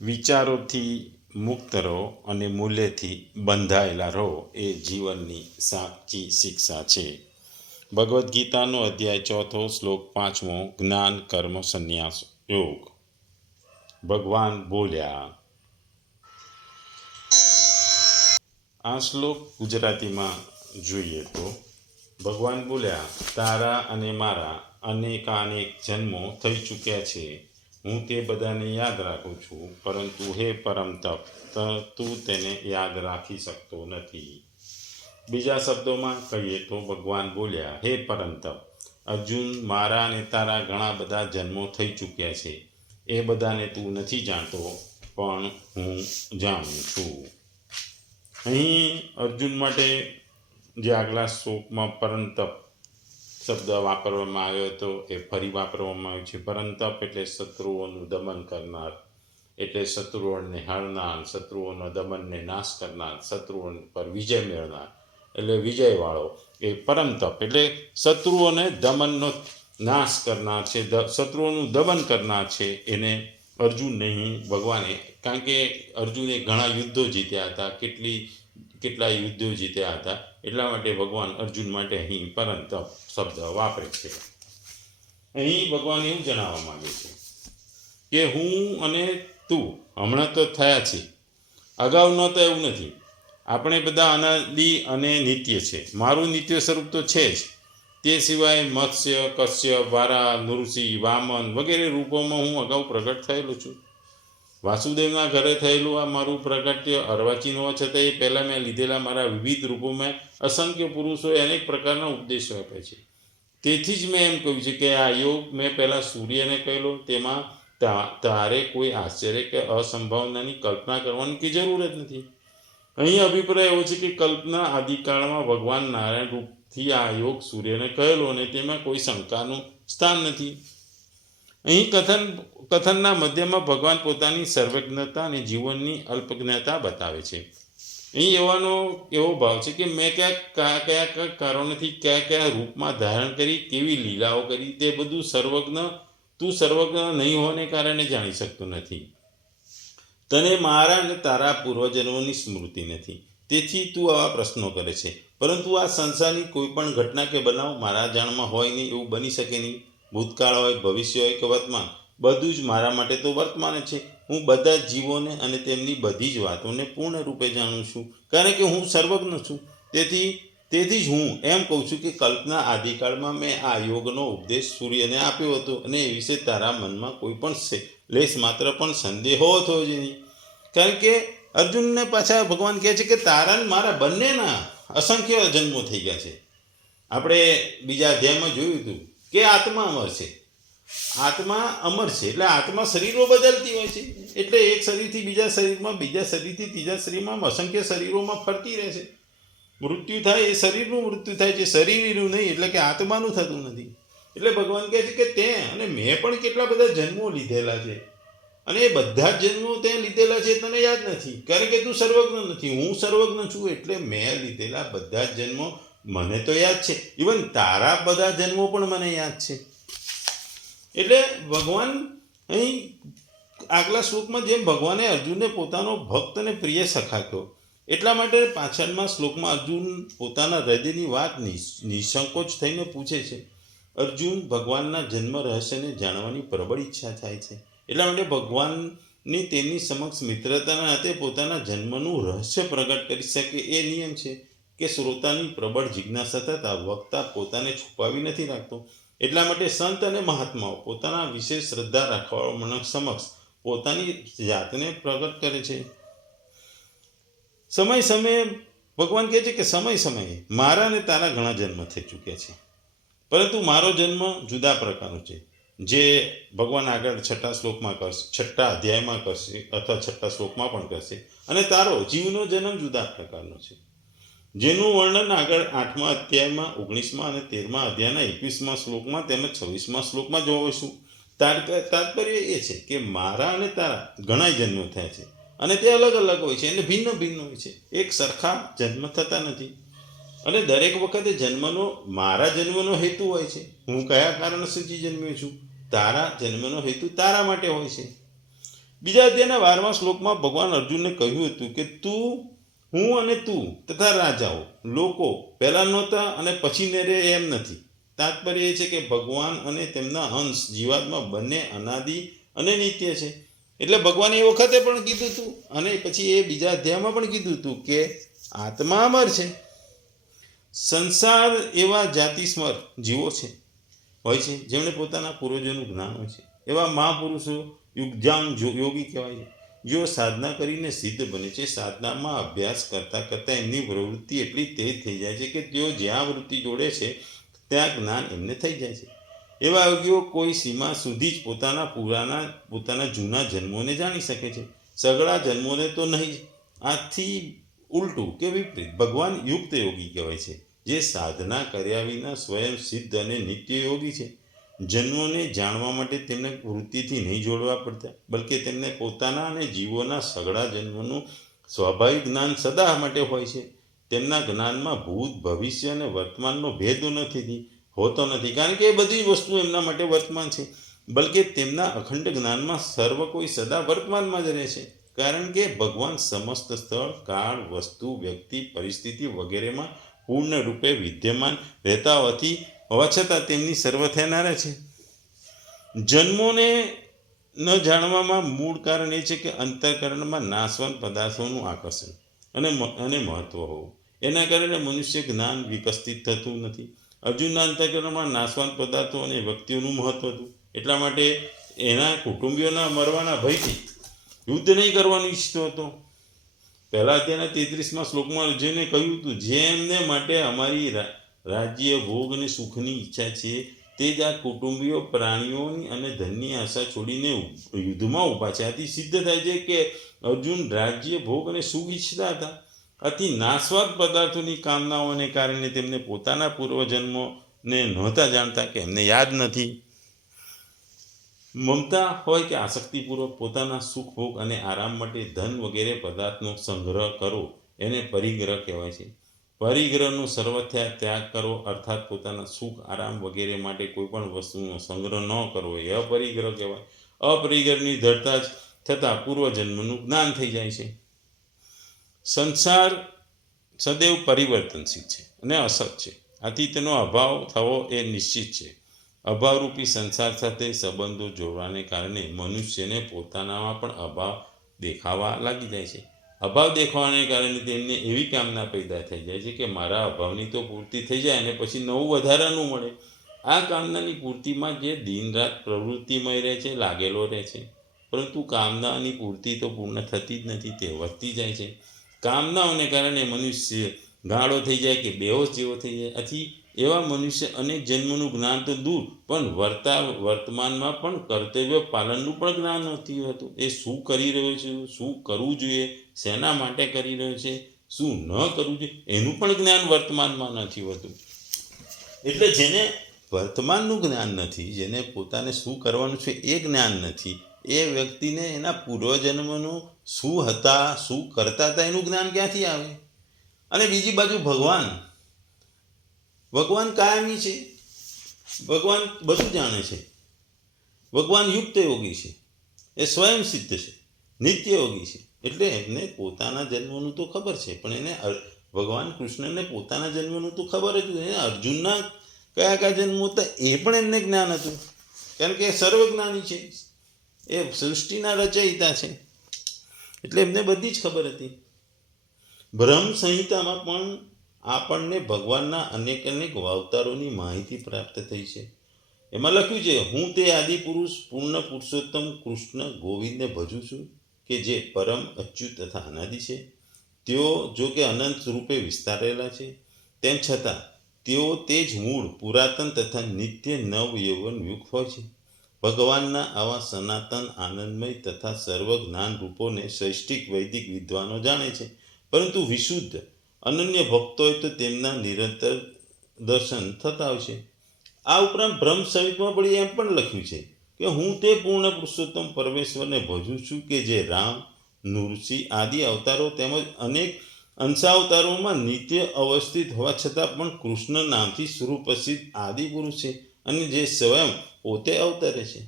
વિચારોથી મુક્ત રહો અને મૂલ્યથી બંધાયેલા રહો. એ જીવનની સાચી શિક્ષા છે. ભગવદ્ ગીતાનો અધ્યાય ચોથો શ્લોક પાંચમો, જ્ઞાન, કર્મ, સંન્યાસ, યોગ. ભગવાન બોલ્યા, આ શ્લોક ગુજરાતીમાં જોઈએ તો, ભગવાન બોલ્યા, તારા અને મારા અનેકાનેક જન્મો થઈ ચૂક્યા છે. હું તે બધાને યાદ રાખું છું, પરંતુ હે પરમ તપ, તું તેને યાદ રાખી શકતો નથી. બીજા શબ્દોમાં કહીએ તો ભગવાન બોલ્યા, હે પરમ તપ, અર્જુન, મારા અને તારા ઘણા બધા જન્મો થઈ ચૂક્યા છે. એ બધાને તું નથી જાણતો, પણ હું જાણું છું. અહીં અર્જુન માટે જે આગલા શ્લોકમાં પરંતપ શબ્દ વાપરવામાં આવ્યો હતો, એ ફરી વાપરવામાં આવ્યો છે. પરંતપ એટલે શત્રુઓનું દમન કરનાર, એટલે શત્રુઓને હારનાર, શત્રુઓના દમનને નાશ કરનાર, શત્રુઓ પર વિજય મેળવનાર એટલે વિજયવાળો એ પરમતપ. એટલે શત્રુઓને દમનનો નાશ કરનાર છે શત્રુઓનું દમન કરનાર છે, એને અર્જુન નહીં, ભગવાને. કારણ કે અર્જુને ઘણા યુદ્ધો જીત્યા હતા, કેટલી કેટલા યુદ્ધો જીત્યા હતા. એટલા માટે ભગવાન અર્જુન માટે અહીં પરંત શબ્દ વાપરે છે. અહીં ભગવાન એવું જણાવવા માંગે છે કે હું અને તું હમણાં તો થયા છે અગાઉ ન તો એવું નથી. આપણે બધા અનાદિ અને નિત્ય છે. મારું નિત્ય સ્વરૂપ તો છે જ. તે સિવાય મત્સ્ય કશ્યપ વારા નૃષિ વામન વગેરે રૂપોમાં હું અગાઉ પ્રગટ થયેલો છું. વાસુદેવના ઘરે થયેલું આ મારું પ્રગટ્ય અર્વાચીન છતાં એ પહેલાં મેં લીધેલા મારા વિવિધ રૂપોમાં અસંખ્ય પુરુષોએ અનેક પ્રકારના ઉપદેશો આપ્યા છે. તેથી જ મેં એમ કહ્યું છે કે આ યોગ મેં પહેલાં સૂર્યને કહેલો, તેમાં તારે કોઈ આશ્ચર્ય કે અસંભાવનાની કલ્પના કરવાની કે જરૂર જ નથી. અહીં અભિપ્રાય એવો છે કે કલ્પના આદિકાળમાં ભગવાન નારાયણ રૂપથી આ યોગ સૂર્યને કહેલો અને તેમાં કોઈ શંકાનું સ્થાન નથી. અહીં કથન, કથનના મધ્યમાં ભગવાન પોતાની સર્વજ્ઞતા અને જીવનની અલ્પજ્ઞતા બતાવે છે. અહીં એવાનો, એવો ભાવ છે કે મેં ક્યાંક કયા કયા કયા કારણોથી કયા કયા રૂપમાં ધારણ કરી, કેવી લીલાઓ કરી, તે બધું સર્વજ્ઞ, તું સર્વજ્ઞ નહીં હોવાને કારણે જાણી શકતો નથી. તને મારા અને તારા પૂર્વજન્મોની સ્મૃતિ નથી. તેથી તું આવા પ્રશ્નો કરે છે. પરંતુ આ સંસારની કોઈ પણ ઘટના કે બનાવ મારા જાણમાં હોય નહીં એવું બની શકે નહીં. ભૂતકાળ હોય, ભવિષ્ય હોય કે વર્તમાન, બધું જ મારા માટે તો વર્તમાન છે. હું બધા જ જીવોને અને તેમની બધી જ વાતોને પૂર્ણ રૂપે જાણું છું. કારણ કે હું સર્વજ્ઞ છું. તેથી તેથી જ હું એમ કહું છું કે કલ્પના આદિકાળમાં મેં આ યોગનો ઉપદેશ સૂર્યને આપ્યો હતો અને એ વિશે તારા મનમાં કોઈ પણ લેશ માત્ર પણ સંદેહ થયો જ નહીં. કારણ કે અર્જુનને પાછા ભગવાન કહે છે કે તારાને મારા બંનેના અસંખ્ય જન્મો થઈ ગયા છે. આપણે બીજા અધ્યાયમાં જોયું હતું કે આત્મા અમર છે. આત્મા અમર છે. એટલે આત્મા શરીરો બદલતી હોય છે. એટલે એક શરીરથી બીજા શરીરમાં, બીજા શરીરથી ત્રીજા શરીરમાં અસંખ્ય શરીરોમાં ફરતી રહે છે. મૃત્યુ થાય એ શરીરનું મૃત્યુ થાય છે. શરીરનું નહીં, એટલે કે આત્માનું થતું નથી. એટલે ભગવાન કહે છે કે તે અને મેં પણ કેટલા બધા જન્મો લીધેલા છે. અને એ બધા જ જન્મો તે લીધેલા છે તને યાદ નથી. કારણ કે તું સર્વજ્ઞ નથી. હું સર્વજ્ઞ છું એટલે મેં લીધેલા બધા જ જન્મો મને તો યાદ છે. ઇવન તારા બધા જન્મો પણ મને યાદ છે. એટલે ભગવાન અહીં આગલા શ્લોકમાં જેમ ભગવાને અર્જુનને પોતાનો ભક્ત અને પ્રિય સખાક્યો, એટલા માટે પાછળમાં શ્લોકમાં અર્જુન પોતાના હૃદયની વાત નિસ- નિસંકોચ થઈને પૂછે છે, અર્જુન, ભગવાનના જન્મ રહસ્યને જાણવાની પ્રબળ ઈચ્છા થાય છે. એટલા માટે ભગવાનની તેમની સમક્ષ મિત્રતાના નાતે પોતાના જન્મનું રહસ્ય પ્રગટ કરી શકે એ નિયમ છે. કે શ્રોતાની પ્રબળ જિજ્ઞાસા થતાં વક્તા પોતાને છુપાવી નથી રાખતો. એટલા માટે સંત અને મહાત્માઓ પોતાના વિશેષ શ્રદ્ધા રાખવા સમક્ષ પોતાની જાતને પ્રગટ કરે છે. સમય સમયે ભગવાન કહે છે કે સમય સમયે મારા અને તારા ઘણા જન્મ થઈ ચૂક્યા છે. પરંતુ મારો જન્મ જુદા પ્રકારનો છે. જે ભગવાન આગળ છઠ્ઠા શ્લોકમાં કરશે, છઠ્ઠા અધ્યાયમાં કરશે અથવા છઠ્ઠા શ્લોકમાં પણ કરશે. અને તારો જીવનો જન્મ જુદા પ્રકારનો છે. જેનું વર્ણન આગળ આઠમા અધ્યાયમાં, ઓગણીસમાં અને તેરમા અધ્યાયના એકવીસમાં શ્લોકમાં તેમજ છવ્વીસમાં શ્લોકમાં જોઈશું તાત્પર્ય એ છે કે મારા અને તારા ઘણા જન્મો થયા છે અને તે અલગ અલગ હોય છે અને ભિન્ન ભિન્ન હોય છે. એક સરખા જન્મ થતા નથી અને દરેક વખતે જન્મનો, મારા જન્મનો હેતુ હોય છે. હું કયા કારણસરથી જન્મ્યો છું? તારા જન્મનો હેતુ તારા માટે હોય છે. બીજા અધ્યાયના બારમા શ્લોકમાં ભગવાન અર્જુનને કહ્યું હતું કે તું હું અને તું તથા રાજાઓ, લોકો પહેલાં નહોતા અને પછી ને રે એમ નથી. તાત્પર્ય એ છે કે ભગવાન અને તેમના અંશ જીવાત્મા બંને અનાદિ અને નિત્ય છે. એટલે ભગવાને એ વખતે પણ કીધું હતું અને પછી એ બીજા અધ્યાયમાં પણ કીધું હતું કે આત્મા અમર છે. સંસાર એવા જાતિસ્મર જીવો છે, હોય છે, જેમણે પોતાના પૂર્વજોનું જ્ઞાન હોય છે. એવા મહાપુરુષો યુગજાંગ જો- યોગી કહેવાય છે. જેઓ સાધના કરીને સિદ્ધ બને છે, સાધનામાં અભ્યાસ કરતાં કરતાં એમની પ્રવૃત્તિ એટલી તેજ થઈ જાય છે કે તેઓ જ્યાં વૃત્તિ જોડે છે, ત્યાં જ્ઞાન એમને થઈ જાય છે. એવા યોગીઓ કોઈ સીમા સુધી જ પોતાના પુરાના, પોતાના જૂના જન્મોને જાણી શકે છે. સગળા જન્મોને તો નહીં જ. આથી ઉલટું કે વિપરીત, ભગવાન યુક્ત યોગી કહેવાય છે, જે સાધના કર્યા વિના સ્વયં સિદ્ધ અને નિત્ય યોગી છે. જન્મોને જાણવા માટે તેમને વૃત્તિથી નહીં જોડવા પડતા, બલકે તેમને પોતાના અને જીવોના સગળા જન્મનું સ્વાભાવિક જ્ઞાન સદા માટે હોય છે. તેમના જ્ઞાનમાં ભૂત, ભવિષ્ય અને વર્તમાનનો ભેદ નથી, હોતો નથી, કારણ કે એ બધી વસ્તુ એમના માટે વર્તમાન છે. બલકે તેમના અખંડ જ્ઞાનમાં સર્વ કોઈ સદા વર્તમાનમાં જ રહે છે. કારણ કે ભગવાન સમસ્ત સ્થળ, કાળ, વસ્તુ, વ્યક્તિ, પરિસ્થિતિ વગેરેમાં પૂર્ણ રૂપે વિદ્યમાન રહેતા હોવાથી હોવા છતાં તેમની સર્વ થનારા છે. જન્મોને ન જાણવામાં મૂળ કારણ એ છે કે અંતઃકરણમાં નાશવાન પદાર્થોનું આકર્ષણ અને અને મહત્વ હોવું. એના કારણે મનુષ્ય જ્ઞાન વિકસિત થતું નથી. અર્જુનના અંતઃકરણમાં નાશવાન પદાર્થો અને વ્યક્તિઓનું મહત્વ હતું. એટલા માટે એના કુટુંબીઓના મરવાના ભયથી યુદ્ધ નહીં કરવાનું ઈચ્છતો હતો. પહેલાં તેના તેત્રીસમાં શ્લોકમાં અર્જુને કહ્યું હતું, જેમને માટે અમારી રાજ્ય ભોગ અને સુખની ઈચ્છા છે. તે જ આ કુટુંબીઓ પ્રાણીઓની અને ધનની આશા છોડીને યુદ્ધમાં ઊભા છે. આથી સિદ્ધ થાય છે કે અર્જુન રાજ્ય ભોગ અને સુખ ઈચ્છતા હતા. અતિ નાશવાદ પદાર્થોની કામનાઓને કારણે તેમને પોતાના પૂર્વજન્મોને નહોતા જાણતા કે એમને યાદ નથી. મમતા હોય કે આસક્તિપૂર્વક પોતાના સુખ ભોગ અને આરામ માટે ધન વગેરે પદાર્થનો સંગ્રહ કરો. એને પરિગ્રહ કહેવાય છે. પરિગ્રહનો સર્વથા ત્યાગ કરવો અર્થાત પોતાના સુખ, આરામ વગેરે માટે કોઈપણ વસ્તુનો સંગ્રહ ન કરવો. એ અપરિગ્રહ કહેવાય. અપરિગ્રહની ધરતા જ થતાં પૂર્વજન્મનું જ્ઞાન થઈ જાય છે. સંસાર સદૈવ પરિવર્તનશીલ છે અને અસત છે. આથી તેનો અભાવ થવો એ નિશ્ચિત છે. અભાવરૂપી સંસાર સાથે સંબંધો જોડવાને કારણે મનુષ્યને પોતાનામાં પણ અભાવ દેખાવા લાગી જાય છે. અભાવ દેખાવાને કારણે તેમને એવી કામના પેદા થઈ જાય છે કે મારા અભાવની તો પૂર્તિ થઈ જાય અને પછી નવું વધારાનું મળે. આ કામનાની પૂર્તિમાં જે દિન રાત પ્રવૃત્તિમય રહે છે, લાગેલો રહે છે, પરંતુ કામનાની પૂર્તિ તો પૂર્ણ થતી જ નથી, તે વધતી જાય છે. કામનાઓને કારણે મનુષ્ય ગાળો થઈ જાય કે બેહોશ જેવો થઈ જાય. આથી એવા મનુષ્ય અનેક જન્મનું જ્ઞાન તો દૂર, પણ વર્તા વર્તમાનમાં પણ કર્તવ્ય પાલનનું પણ જ્ઞાન નથી હોતું. એ શું કરી રહ્યો છે? શું કરવું જોઈએ? શેના માટે કરી રહ્યો છે? શું ન કરવું જોઈએ? એનું પણ જ્ઞાન વર્તમાનમાં નથી હોતું. એટલે જેને વર્તમાનનું જ્ઞાન નથી, જેને પોતાને શું કરવાનું છે એ જ્ઞાન નથી, એ વ્યક્તિને એના પૂર્વજન્મનું શું હતા, શું કરતા હતા એનું જ્ઞાન ક્યાંથી આવે? અને બીજી બાજુ ભગવાન. ભગવાન કાયમી છે. ભગવાન બધું જાણે છે. ભગવાન યુક્ત યોગી છે. એ સ્વયં સિદ્ધ છે. નિત્ય યોગી છે. એટલે એમને પોતાના જન્મનું તો ખબર છે, પણ એને ભગવાન કૃષ્ણને પોતાના જન્મનું તો ખબર જ એને અર્જુનના કયા કયા જન્મો હતા એ પણ એમને જ્ઞાન હતું. કારણ કે એ સર્વજ્ઞાની છે. એ સૃષ્ટિના રચયિતા છે. એટલે એમને બધી જ ખબર હતી. બ્રહ્મ સંહિતામાં પણ આપણને ભગવાનના અનેક અનેક વાવતારોની માહિતી પ્રાપ્ત થઈ છે. એમાં લખ્યું છે, હું તે આદિપુરુષ પૂર્ણ પુરુષોત્તમ કૃષ્ણ ગોવિંદને ભજું છું. કે જે પરમ અચ્યુત તથા અનાદિ છે, તેઓ જો કે અનંત રૂપે વિસ્તારેલા છે, તેમ છતાં તેઓ તે જ મૂળ પુરાતન તથા નિત્ય નવ યુગ હોય છે. ભગવાનના આવા સનાતન, આનંદમય તથા સર્વ જ્ઞાન રૂપોને શૈષ્ટિક વૈદિક વિદ્વાનો જાણે છે. પરંતુ વિશુદ્ધ, અનન્ય ભક્તોએ તો તેમના નિરંતર દર્શન થતા હોય છે. આ ઉપરાંત બ્રહ્મ સંહિતમાં પણ એમ પણ લખ્યું છે કે હું તે પૂર્ણ પુરુષોત્તમ પરમેશ્વરને ભજું છું કે જે રામ, નૃસિંહ આદિ અવતારો તેમજ અનેક અંશાવતારોમાં નિત્ય અવસ્થિત હોવા છતાં પણ કૃષ્ણ નામથી સુરૂપસ્થિત આદિ પુરુષ છે અને જે સ્વયં પોતે અવતરે છે.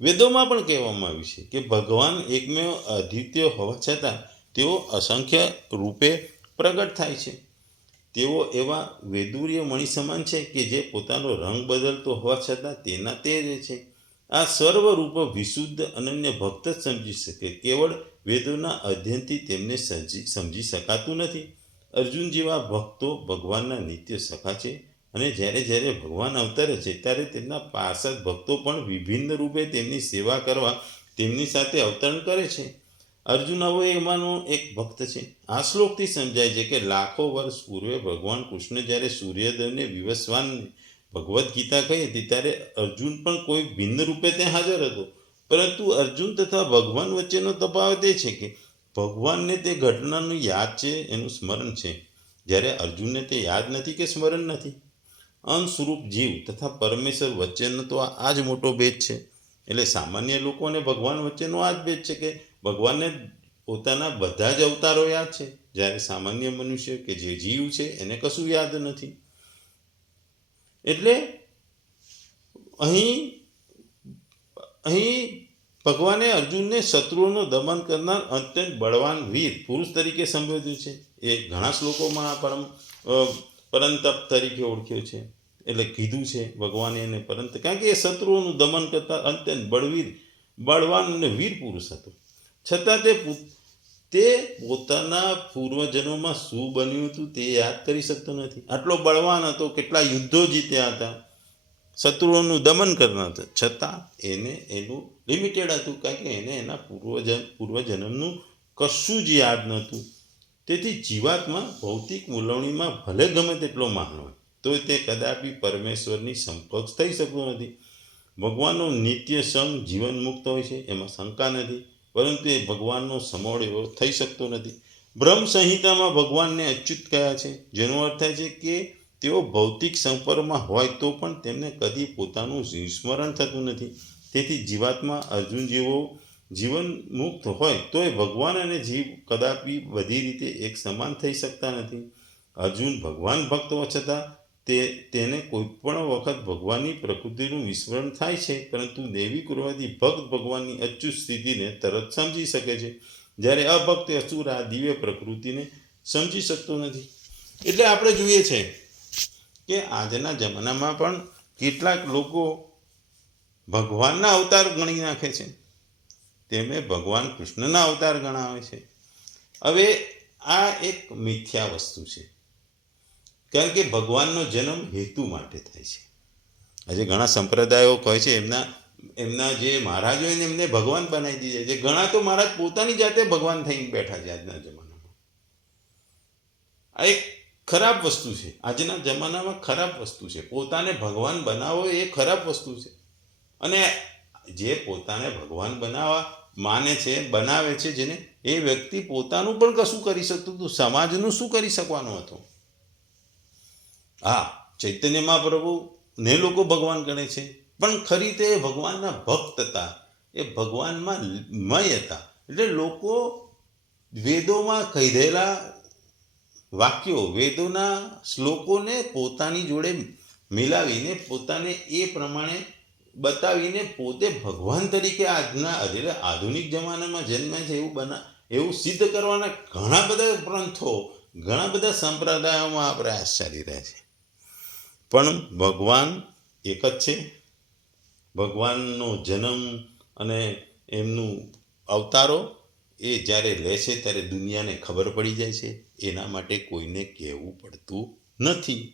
વેદોમાં પણ કહેવામાં આવ્યું છે કે ભગવાન એકમેવ અદ્વિતીય હોવા છતાં તેઓ અસંખ્ય રૂપે પ્રગટ થાય છે. તેઓ એવા વેદુર્ય મણિ સમાન છે કે જે પોતાનો રંગ બદલતો હોવા છતાં તેના તે જ છે. આ સર્વરૂપ વિશુદ્ધ અનન્ય ભક્ત જ સમજી શકે. કેવળ વેદોના અધ્યયનથી તેમને સમજી સમજી શકાતું નથી. અર્જુન જેવા ભક્તો ભગવાનના નિત્ય સખા છે અને જ્યારે જ્યારે ભગવાન અવતરે છે ત્યારે તેમના પાર્ષદ ભક્તો પણ વિભિન્ન રૂપે તેમની સેવા કરવા તેમની સાથે અવતરણ કરે છે. અર્જુન આવો એમાંનો એક ભક્ત છે. આ શ્લોકથી સમજાય છે કે લાખો વર્ષ પૂર્વે ભગવાન કૃષ્ણ જ્યારે સૂર્યદેવને વિવસ્વાનને ભગવદ્ ગીતા કહી હતી ત્યારે અર્જુન પણ કોઈ ભિન્ન રૂપે ત્યાં હાજર હતો. પરંતુ અર્જુન તથા ભગવાન વચ્ચેનો તફાવત એ છે કે ભગવાનને તે ઘટનાનું યાદ છે, એનું સ્મરણ છે. જ્યારે અર્જુનને તે યાદ નથી કે સ્મરણ નથી. અંશરૂપ જીવ તથા પરમેશ્વર વચ્ચેનો તો આ જ મોટો ભેદ છે. એટલે સામાન્ય લોકો અને ભગવાન વચ્ચેનો આ જ ભેદ છે કે ભગવાનને પોતાના બધા જ અવતારો યાદ છે. જ્યારે સામાન્ય મનુષ્ય કે જે જીવ છે એને કશું યાદ નથી. એટલે અહીં અહીં ભગવાને અર્જુનને શત્રુઓનું દમન કરનાર અત્યંત બળવાન વીર, પુરુષ તરીકે સંબોધ્યું છે. એ ઘણા શ્લોકોમાં આ પરમ પરંતપ તરીકે ઓળખ્યો છે. એટલે કીધું છે ભગવાને એને પરંત કારણ કે એ શત્રુઓનું દમન કરતા અત્યંત બળવીર, બળવાન અને વીર પુરુષ હતો. છતાં તે તે પોતાના પૂર્વજન્મમાં શું બન્યું હતું તે યાદ કરી શકતો નથી. આટલો બળવાન હતો, કેટલા યુદ્ધો જીત્યા હતા. શત્રુઓનું દમન કરનાર હતા. છતાં એને એનું લિમિટેડ હતું, કારણ કે એને એના પૂર્વજન, પૂર્વજન્મનું કશું જ યાદ નહોતું. તેથી જીવાત્મા ભૌતિક મૂલવણીમાં ભલે ગમે તેટલો માન હોય તો તે કદાપી પરમેશ્વરની સમકક્ષ થઈ શકતો નથી. ભગવાનનો નિત્ય સંગ જીવન મુક્ત હોય છે, એમાં શંકા નથી. પરંતુ એ ભગવાનનો સમોળ એવો થઈ શકતો નથી. બ્રહ્મ સંહિતામાં ભગવાનને અચ્યુત કયા છે? જેનો અર્થ થાય છે કે તેઓ ભૌતિક સંપર્કમાં હોય તો પણ તેમને કદી પોતાનું સ્મરણ થતું નથી. તેથી જીવાત્મા અર્જુન જેવો જીવન મુક્ત હોય તોય ભગવાન અને જીવ કદાપી બધી રીતે એક સમાન થઈ શકતા નથી. અર્જુન ભગવાન ભક્ત હોવા છતાં તે, તેને કોઈપણ વખત ભગવાનની પ્રકૃતિનું વિસ્મરણ થાય છે, પરંતુ દેવી કૃપાથી ભક્ત ભગવાનની અચ્યુત સ્થિતિને તરત સમજી શકે છે. જ્યારે અભક્ત અસુર આ દિવ્ય પ્રકૃતિને સમજી શકતો નથી. એટલે આપણે જોઈએ છે કે આજના જમાનામાં પણ કેટલાક લોકો ભગવાનના અવતાર ગણી નાખે છે. તેમને ભગવાન કૃષ્ણના અવતાર ગણાવે છે. હવે આ એક મિથ્યા વસ્તુ છે. કારણ કે ભગવાનનો જન્મ હેતુ માટે થાય છે. આજે ઘણા સંપ્રદાયો કહે છે, એમના એમના જે મહારાજ હોય ને, એમને ભગવાન બનાવી દીધા છે. ઘણા તો મહારાજ પોતાની જાતે ભગવાન થઈને બેઠા છે આજના જમાનામાં. આ એક ખરાબ વસ્તુ છે. આજના જમાનામાં ખરાબ વસ્તુ છે. પોતાને ભગવાન બનાવો એ ખરાબ વસ્તુ છે. અને જે પોતાને ભગવાન બનાવવા માને છે, બનાવે છે, જેને એ વ્યક્તિ પોતાનું પણ કશું કરી શકતું હતું સમાજનું શું કરી શકવાનું હતું? હા ચૈતન્ય મહાપ્રભુ ને લોકો ભગવાન ગણે છે. પણ ખરી તે ભગવાનના ભક્ત હતા. એ ભગવાનમાં મય હતા. એટલે લોકો વેદોમાં કહી દેલા વાક્યો, વેદોના શ્લોકોને પોતાની જોડે મિલાવીને, પોતાને એ પ્રમાણે બતાવીને પોતે ભગવાન તરીકે આજના, એટલે આધુનિક જમાનામાં જન્મે છે એવું બના, એવું સિદ્ધ કરવાના ઘણા બધા ગ્રંથો, ઘણા બધા સંપ્રદાયોમાં આ પ્રયાસ ચાલી રહ્યા છે પણ ભગવાન એક જ છે. ભગવાનનો જન્મ અને એમનું અવતારો એ જ્યારે લે છે ત્યારે દુનિયાને ખબર પડી જાય છે. એના માટે કોઈને કહેવું પડતું નથી.